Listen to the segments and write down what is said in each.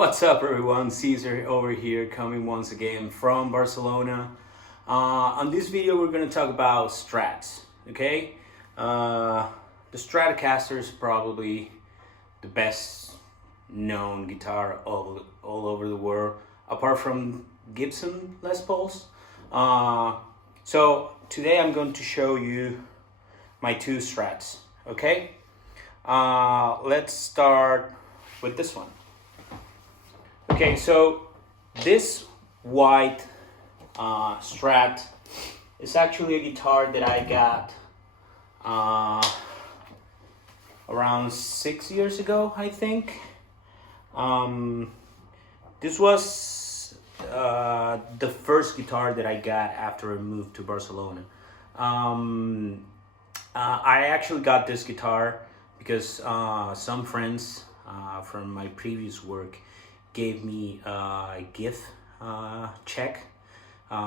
What's up everyone, Caesar over here coming once again from Barcelona. On this video we're going to talk about Strats, okay? The Stratocaster is probably the best known guitar all over the world, apart from Gibson Les Pauls. So today I'm going to show you my two Strats, okay? Let's start with this one. Okay, so this white Strat is actually a guitar that I got around 6 years ago, I think. This was the first guitar that I got after I moved to Barcelona. I actually got this guitar because some friends from my previous work gave me a gift check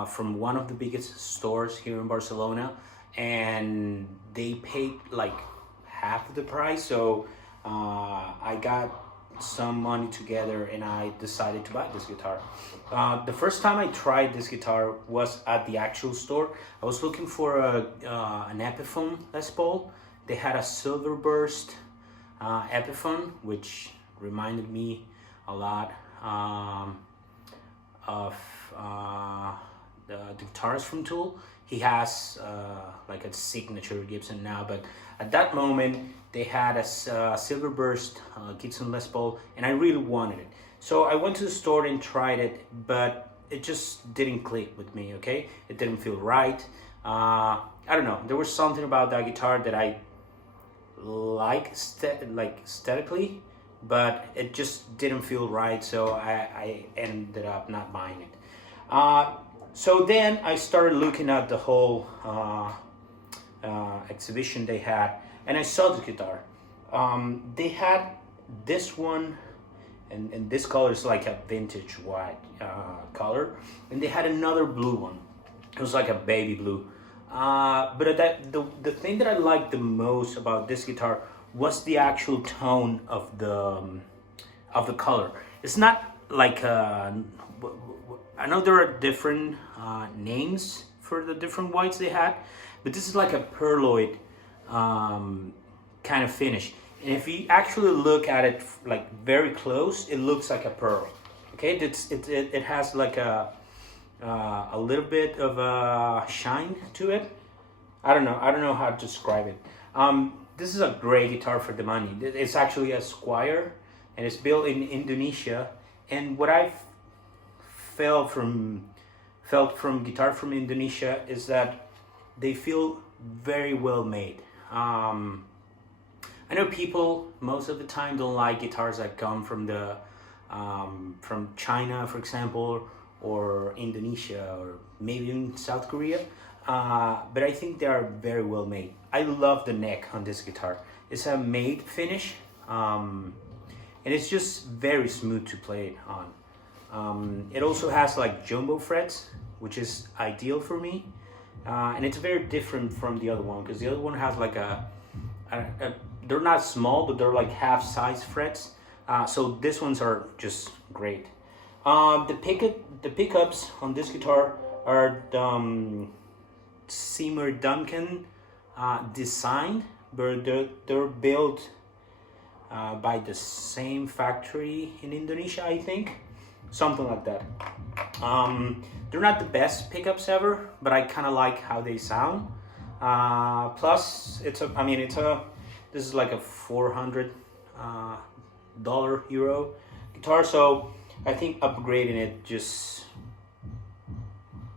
from one of the biggest stores here in Barcelona, and they paid like half of the price, so I got some money together and I decided to buy this guitar. The first time I tried this guitar was at the actual store. I was looking for an Epiphone Les Paul. They had a silver burst Epiphone, which reminded me a lot of the guitarist from Tool. He has like a signature Gibson now, but at that moment they had a silver burst Gibson Les Paul, and I really wanted it. So I went to the store and tried it, but it just didn't click with me, okay? It didn't feel right. I don't know, there was something about that guitar that I like aesthetically, but it just didn't feel right, so I ended up not buying it. So then I started looking at the whole exhibition they had, and I saw this guitar. They had this one, and this color is like a vintage white color, and they had another blue one. It was like a baby blue. But the thing that I liked the most about this guitar was the actual tone of the color. It's not like I know there are different names for the different whites they had, but this is like a pearloid kind of finish. And if you actually look at it like very close, it looks like a pearl. Okay, it has like a little bit of a shine to it. I don't know how to describe it. This is a great guitar for the money. It's actually a Squier, and it's built in Indonesia. And what I felt from guitar from Indonesia is that they feel very well made. I know people most of the time don't like guitars that come from from China, for example, or Indonesia, or maybe in South Korea. But I think they are very well made. I love the neck on this guitar. It's a matte finish, and it's just very smooth to play it on. It also has like jumbo frets, which is ideal for me, and it's very different from the other one, because the other one has like they're not small, but they're like half size frets. So these ones are just great. The pickups on this guitar are Seymour Duncan designed, but they're built by the same factory in Indonesia, I think, something like that. They're not the best pickups ever, but I kind of like how they sound. Plus, this is like a $400 Euro guitar, so I think upgrading it just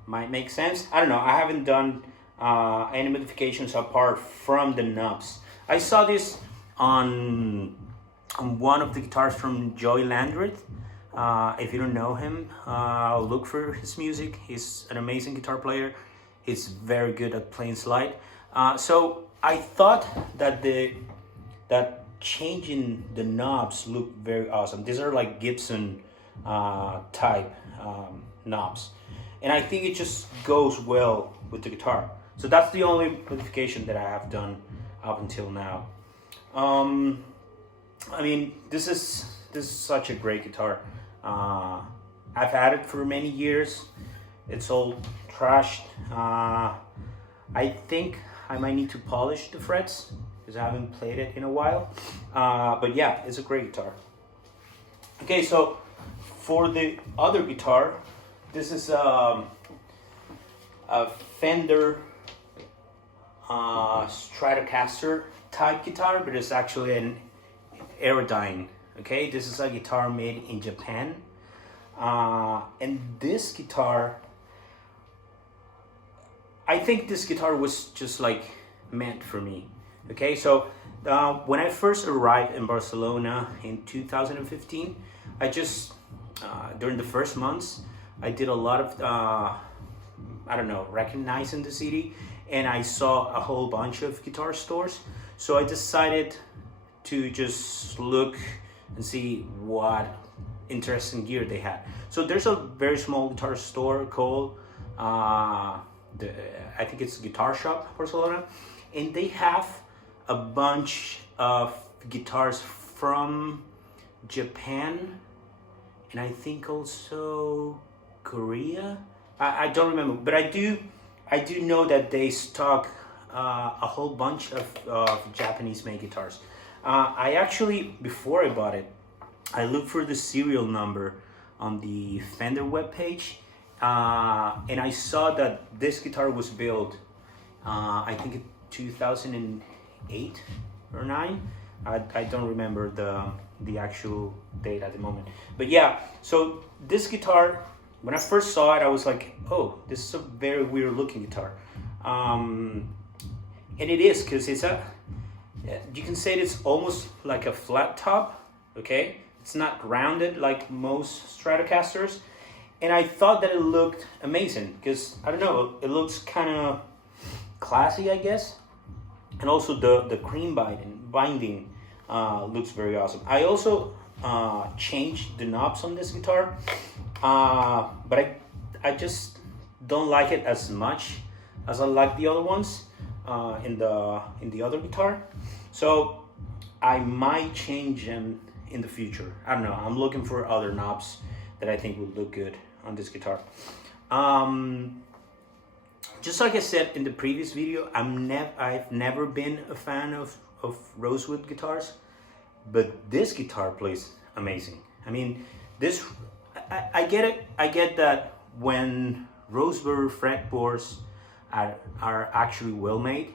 might make sense. I don't know. I haven't done any modifications apart from the knobs. I saw this on one of the guitars from Joy Landreth. If you don't know him, look for his music. He's an amazing guitar player. He's very good at playing slide. So I thought that changing the knobs looked very awesome. These are like Gibson type knobs, and I think it just goes well with the guitar. So that's the only modification that I have done up until now. I mean, this is such a great guitar. I've had it for many years. It's all trashed. I think I might need to polish the frets because I haven't played it in a while. But yeah, it's a great guitar. Okay, so for the other guitar, this is a Fender Stratocaster type guitar, but it's actually an Aerodyne. Okay, this is a guitar made in Japan, and this guitar, I think this guitar was just like meant for me. Okay, so when I first arrived in Barcelona in 2015, I just during the first months I did a lot of I don't know, recognizing the city, and I saw a whole bunch of guitar stores. So I decided to just look and see what interesting gear they had. So there's a very small guitar store called I think it's Guitar Shop Barcelona, and they have a bunch of guitars from Japan, and I think also Korea. I don't remember, but I do know that they stock a whole bunch of Japanese made guitars. I actually, before I bought it, I looked for the serial number on the Fender webpage, and I saw that this guitar was built, I think in 2008 or 9. I don't remember the actual date at the moment. But yeah, so this guitar, when I first saw it, I was like, oh, this is a very weird looking guitar. And it is, because it's you can say it's almost like a flat top, okay? It's not rounded like most Stratocasters. And I thought that it looked amazing, because, I don't know, it looks kind of classy, I guess. And also the cream binding looks very awesome. I also changed the knobs on this guitar, but I just don't like it as much as I like the other ones in the other guitar. So I might change them in the future. I don't know. I'm looking for other knobs that I think would look good on this guitar. Just like I said in the previous video, I've never been a fan of rosewood guitars, but this guitar plays amazing. I mean, this, I get it. I get that when rosewood fretboards are actually well made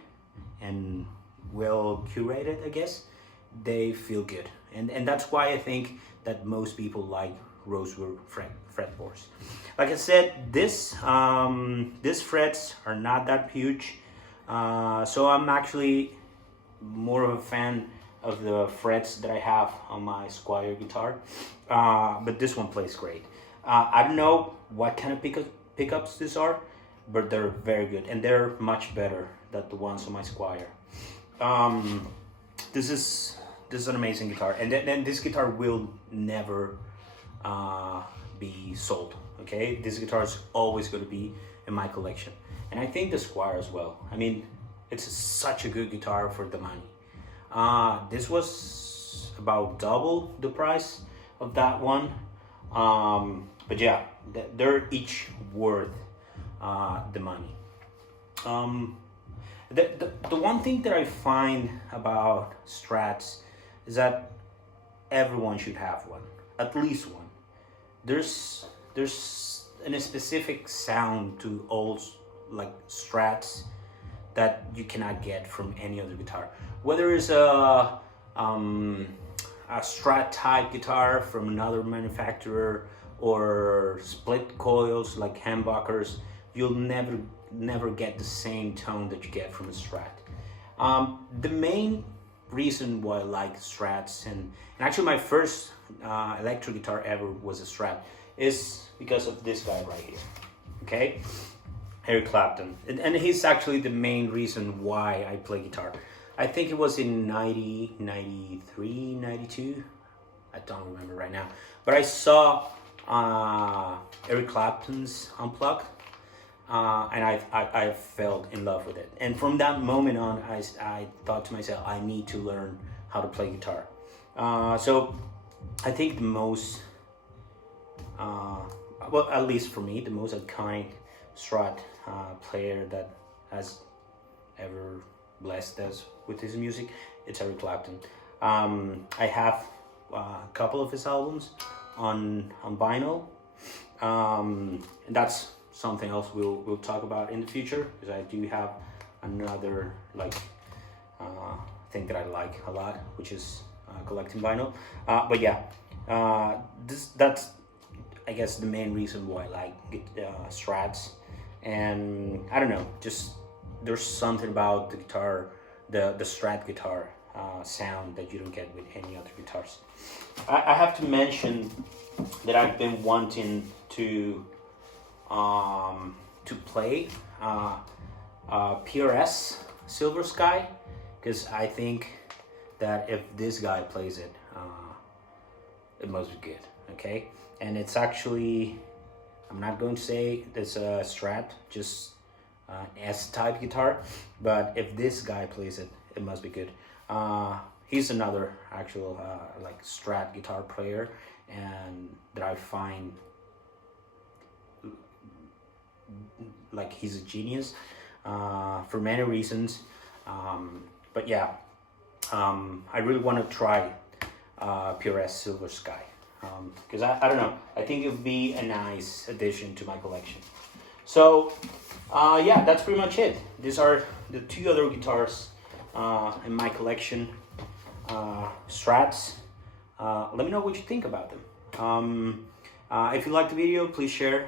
and well curated, I guess, they feel good. And that's why I think that most people like rosewood fretboards. Like I said, these frets are not that huge, so I'm actually more of a fan of the frets that I have on my Squier guitar, but this one plays great. I don't know what kind of pickups these are, but they're very good, and they're much better than the ones on my Squier. This is an amazing guitar, and then this guitar will never be sold. Okay, this guitar is always going to be in my collection, and I think the Squier as well. I mean, it's such a good guitar for the money. This was about double the price of that one, but yeah, they're each worth the money. The one thing that I find about Strats is that everyone should have one, at least one. There's a specific sound to all like Strats that you cannot get from any other guitar. Whether it's a Strat type guitar from another manufacturer or split coils like humbuckers, you'll never get the same tone that you get from a Strat. The main reason why I like Strats, and actually my first electric guitar ever was a Strat, is because of this guy right here. Okay, Eric Clapton, and he's actually the main reason why I play guitar. I think it was in 90, 93, 92. I don't remember right now, but I saw Eric Clapton's Unplugged, and I fell in love with it. And from that moment on, I thought to myself, I need to learn how to play guitar. So I think the most well, at least for me, the most iconic Strat player that has ever blessed us with his music. It's Eric Clapton. I have a couple of his albums on vinyl, and that's something else we'll talk about in the future, because I do have another like thing that I like a lot, which is collecting vinyl. But yeah, that's I guess the main reason why I like Strats. And I don't know, just there's something about the guitar, the Strat guitar sound that you don't get with any other guitars. I have to mention that I've been wanting to play PRS Silver Sky, because I think that if this guy plays it, it must be good. Okay, and it's actually, I'm not going to say it's a Strat, just S-type guitar, but if this guy plays it, it must be good. He's another actual like Strat guitar player, and that I find like he's a genius for many reasons. But yeah, I really want to try PRS Silver Sky, because I don't know, I think it would be a nice addition to my collection. So yeah, that's pretty much it. These are the two other guitars in my collection, Strats. Let me know what you think about them. If you liked the video, please share,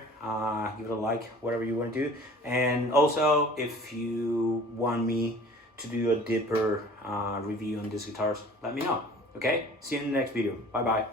give it a like, whatever you want to do. And also, if you want me to do a deeper review on these guitars, let me know. Okay, see you in the next video. Bye bye.